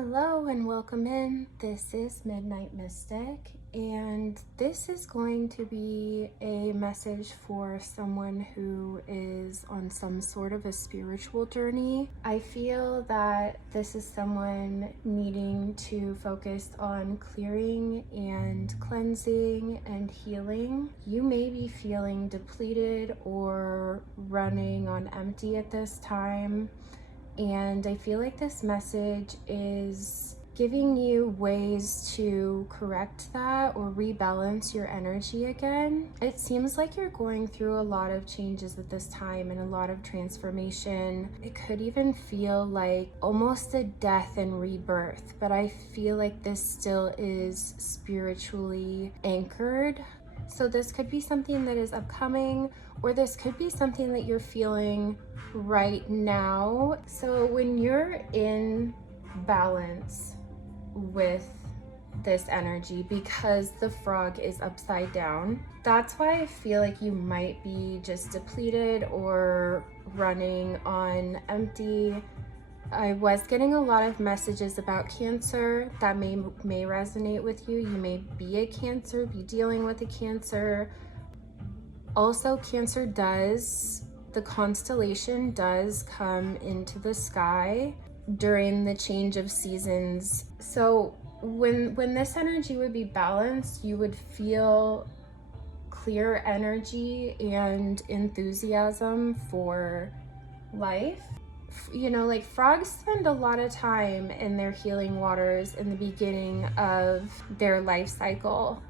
Hello and welcome in. This is Midnight Mystic, and this is going to be a message for someone who is on some sort of a spiritual journey. I feel that this is someone needing to focus on clearing and cleansing and healing. You may be feeling depleted or running on empty at this time. And I feel like this message is giving you ways to correct that or rebalance your energy again. It seems like you're going through a lot of changes at this time and a lot of transformation. It could even feel like almost a death and rebirth, but I feel like this still is spiritually anchored. So this could be something that is upcoming, or this could be something that you're feeling right now. So when you're in balance with this energy, because the frog is upside down, that's why I feel like you might be just depleted or running on empty. I was getting a lot of messages about Cancer that may resonate with you. You may be a Cancer, be dealing with a Cancer. Also, Cancer the constellation does come into the sky during the change of seasons. So when this energy would be balanced, you would feel clear energy and enthusiasm for life. You know, like frogs spend a lot of time in their healing waters in the beginning of their life cycle.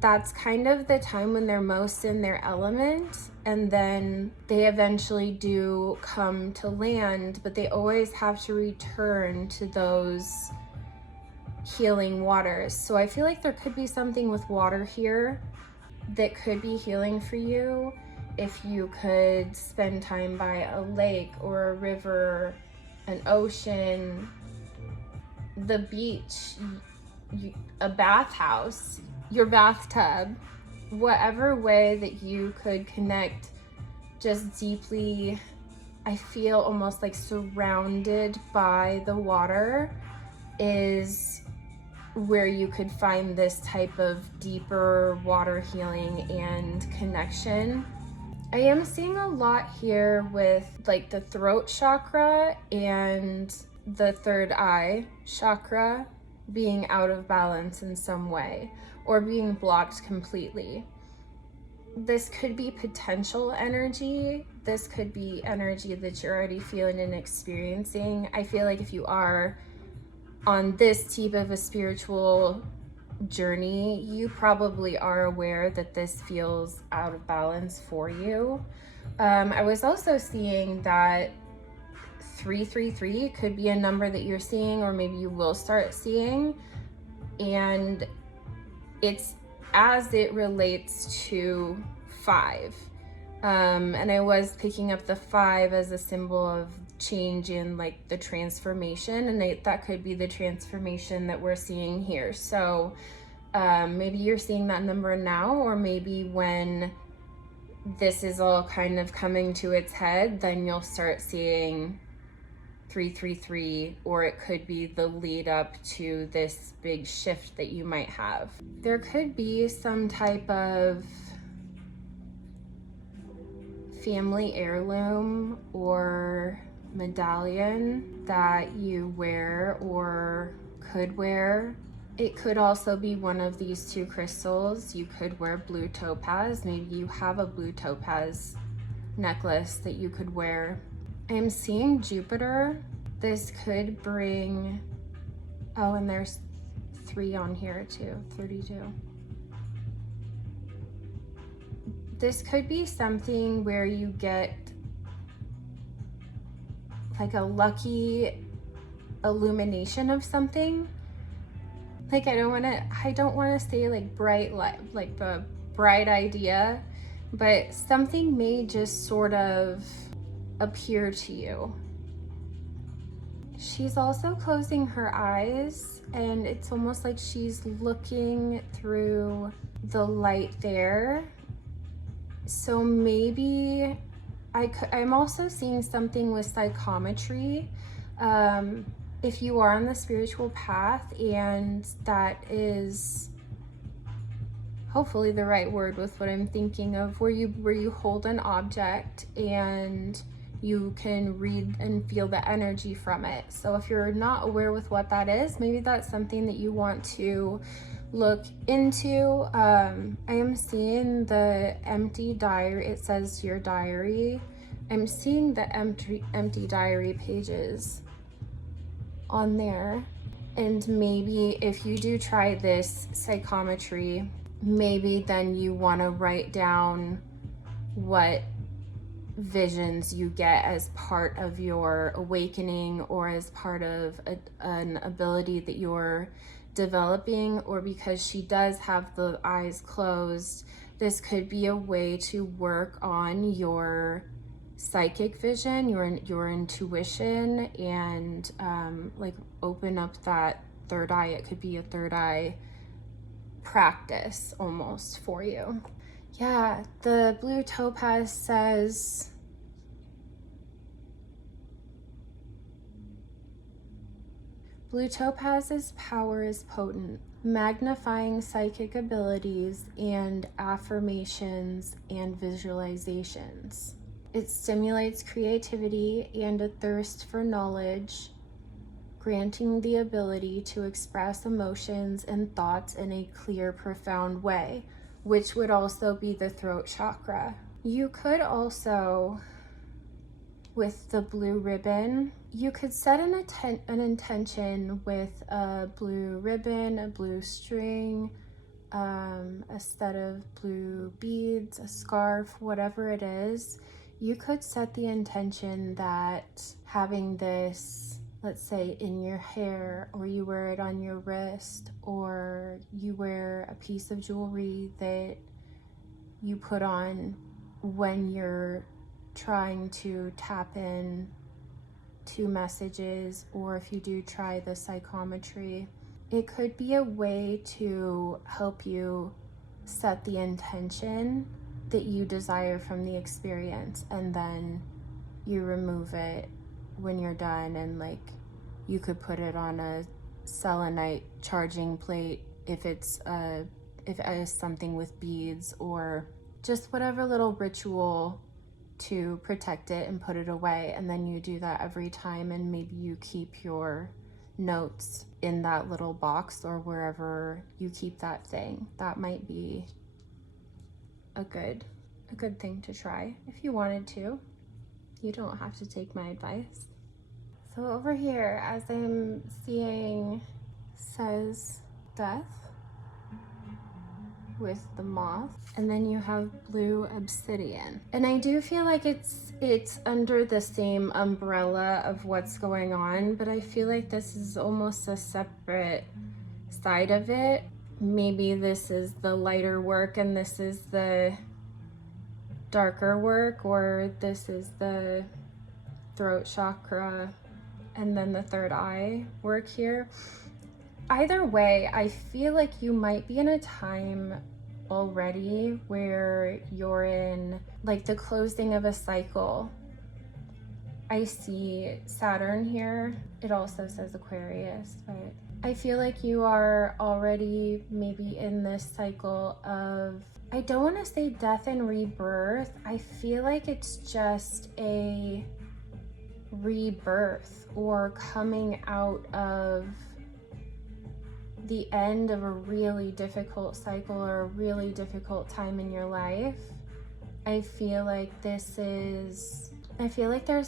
That's kind of the time when they're most in their element, and then they eventually do come to land, but they always have to return to those healing waters. So I feel like there could be something with water here that could be healing for you. If you could spend time by a lake or a river, an ocean, the beach, a bathhouse, your bathtub, whatever way that you could connect just deeply, I feel almost like surrounded by the water, is where you could find this type of deeper water healing and connection. I am seeing a lot here with like the throat chakra and the third eye chakra being out of balance in some way or being blocked completely. This could be potential energy. This could be energy that you're already feeling and experiencing. I feel like if you are on this type of a spiritual journey, you probably are aware that this feels out of balance for you. I was also seeing that 333 could be a number that you're seeing, or maybe you will start seeing, and it's as it relates to 5. And I was picking up the 5 as a symbol of change in like the transformation, and that could be the transformation that we're seeing here. So maybe you're seeing that number now, or maybe when this is all kind of coming to its head, then you'll start seeing 333, or it could be the lead up to this big shift that you might have. There could be some type of family heirloom or medallion that you wear or could wear. It could also be one of these 2 crystals. You could wear blue topaz. Maybe you have a blue topaz necklace that you could wear. I'm seeing Jupiter. This could bring, oh, and there's 3 on here too, 32. This could be something where you get like a lucky illumination of something. Like I don't want to say like bright light, like the bright idea, but something may just sort of appear to you. She's also closing her eyes, and it's almost like she's looking through the light there. So maybe I'm also seeing something with psychometry. if you are on the spiritual path, and that is hopefully the right word with what I'm thinking of, where you hold an object and you can read and feel the energy from it. So if you're not aware with what that is, maybe that's something that you want to look into. I am seeing the empty diary. It says your diary. I'm seeing the empty diary pages on there. And maybe if you do try this psychometry, maybe then you want to write down what visions you get as part of your awakening, or as part of an ability that you're developing, or because she does have the eyes closed, this could be a way to work on your psychic vision, your intuition, and like open up that third eye. It could be a third eye practice almost for you. Yeah, the blue topaz says, blue topaz's power is potent, magnifying psychic abilities and affirmations and visualizations. It stimulates creativity and a thirst for knowledge, granting the ability to express emotions and thoughts in a clear, profound way, which would also be the throat chakra. You could also, with the blue ribbon, you could set an intention with a blue ribbon, a blue string, a set of blue beads, a scarf, whatever it is. You could set the intention that having this, let's say, in your hair, or you wear it on your wrist, or you wear a piece of jewelry that you put on when you're trying to tap in to messages, or if you do try the psychometry, it could be a way to help you set the intention that you desire from the experience, and then you remove it when you're done. And like, you could put it on a selenite charging plate if it is something with beads, or just whatever little ritual to protect it and put it away. And then you do that every time, and maybe you keep your notes in that little box or wherever you keep that thing. That might be a good thing to try if you wanted to. You don't have to take my advice. So over here, as I'm seeing, says death with the moth, and then you have blue obsidian. And I do feel like it's under the same umbrella of what's going on, but I feel like this is almost a separate side of it. Maybe this is the lighter work and this is the darker work, or this is the throat chakra and then the third eye work here. Either way, I feel like you might be in a time already where you're in like the closing of a cycle. I see Saturn here. It also says Aquarius, but I feel like you are already maybe in this cycle of, I don't want to say death and rebirth. I feel like it's just a rebirth, or coming out of the end of a really difficult cycle or a really difficult time in your life. I feel like there's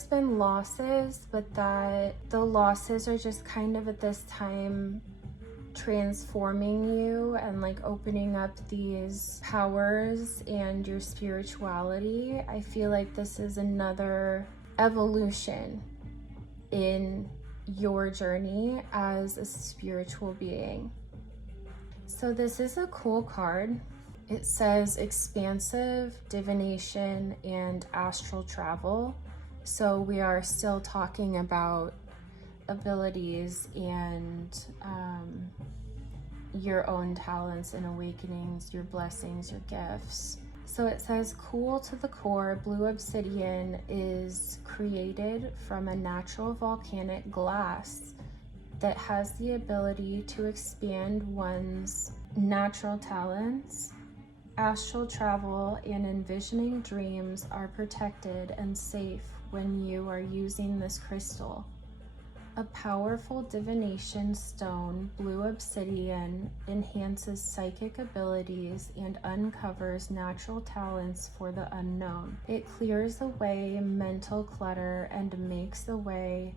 been losses, but that the losses are just kind of at this time transforming you and like opening up these powers and your spirituality. I feel like this is another evolution in your journey as a spiritual being. So this is a cool card. It says expansive, divination, and astral travel. So we are still talking about abilities and your own talents and awakenings, your blessings, your gifts. So it says cool to the core, blue obsidian is created from a natural volcanic glass that has the ability to expand one's natural talents. Astral travel and envisioning dreams are protected and safe when you are using this crystal. A powerful divination stone, blue obsidian, enhances psychic abilities and uncovers natural talents for the unknown. It clears away mental clutter and makes the way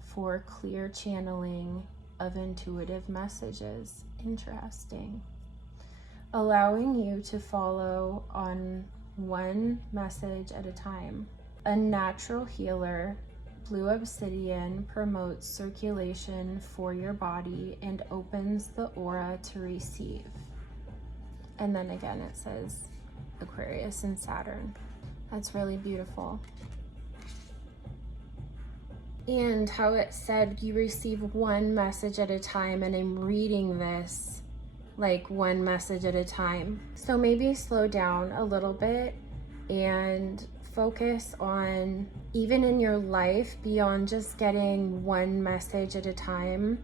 for clear channeling of intuitive messages. Interesting. Allowing you to follow on one message at a time. A natural healer, blue obsidian promotes circulation for your body and opens the aura to receive. And then again it says Aquarius and Saturn. That's really beautiful. And how it said you receive one message at a time, and I'm reading this like one message at a time. So maybe slow down a little bit and focus on, even in your life, beyond just getting one message at a time,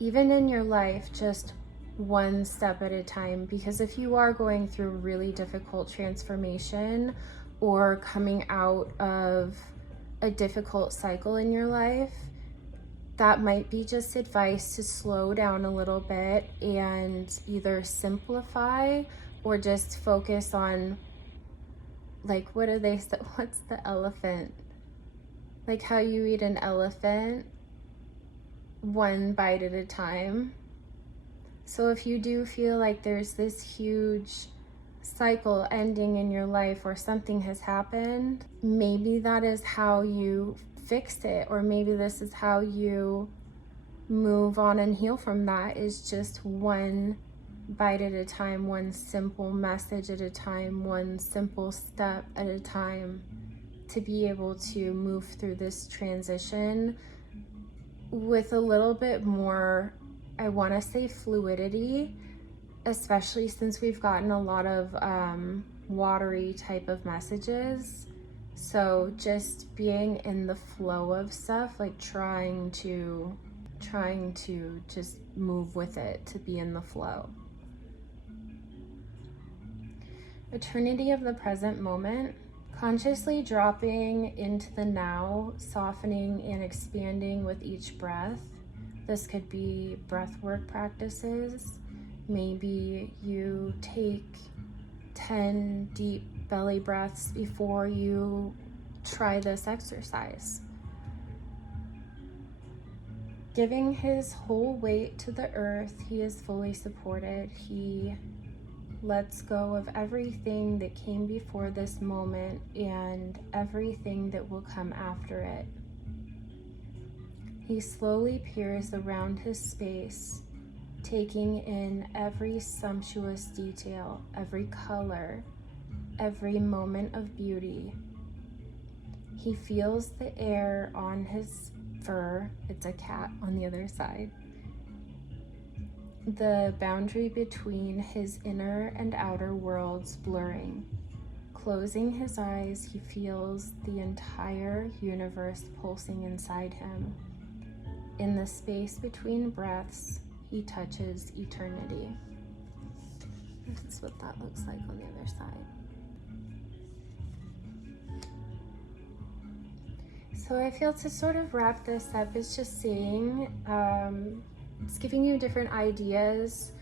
even in your life, just one step at a time. Because if you are going through really difficult transformation or coming out of a difficult cycle in your life, that might be just advice to slow down a little bit and either simplify or just focus on, like, what do they say? What's the elephant? Like how you eat an elephant, one bite at a time. So if you do feel like there's this huge cycle ending in your life or something has happened, maybe that is how you fix it, or maybe this is how you move on and heal from that, is just one bite at a time, one simple message at a time, one simple step at a time, to be able to move through this transition with a little bit more, I want to say, fluidity, especially since we've gotten a lot of watery type of messages. So just being in the flow of stuff, like trying to just move with it, to be in the flow. Eternity of the present moment, consciously dropping into the now, softening and expanding with each breath. This could be breath work practices. Maybe you take 10 deep belly breaths before you try this exercise. Giving his whole weight to the earth, he is fully supported. He lets go of everything that came before this moment and everything that will come after it. He slowly peers around his space, taking in every sumptuous detail, every color, every moment of beauty. He feels the air on his fur. It's a cat on the other side. The boundary between his inner and outer worlds blurring. Closing his eyes, he feels the entire universe pulsing inside him. In the space between breaths, he touches eternity. This is what that looks like on the other side. So I feel, to sort of wrap this up, is just saying, it's giving you different ideas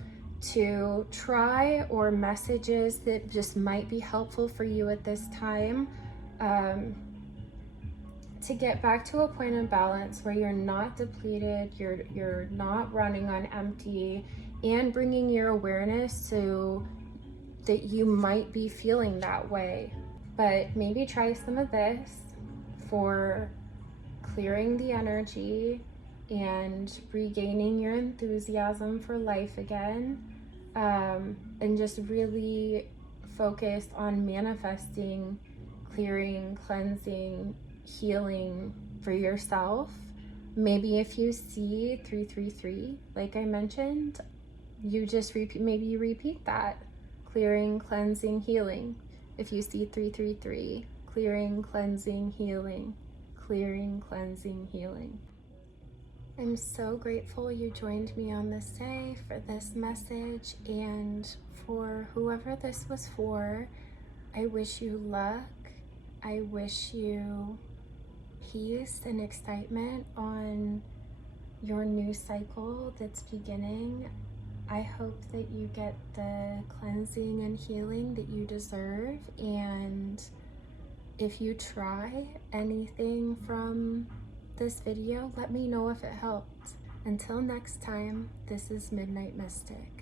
to try, or messages that just might be helpful for you at this time, to get back to a point of balance where you're not depleted, you're not running on empty, and bringing your awareness to that you might be feeling that way. But maybe try some of this for clearing the energy and regaining your enthusiasm for life again, and just really focus on manifesting, clearing, cleansing, healing for yourself. Maybe if you see 333, like I mentioned, you just maybe you repeat that: clearing, cleansing, healing. If you see 333, clearing, cleansing, healing, clearing, cleansing, healing. I'm so grateful you joined me on this day for this message, and for whoever this was for, I wish you luck. I wish you peace and excitement on your new cycle that's beginning. I hope that you get the cleansing and healing that you deserve, and if you try anything from this video, let me know if it helped. Until next time, this is Midnight Mystic.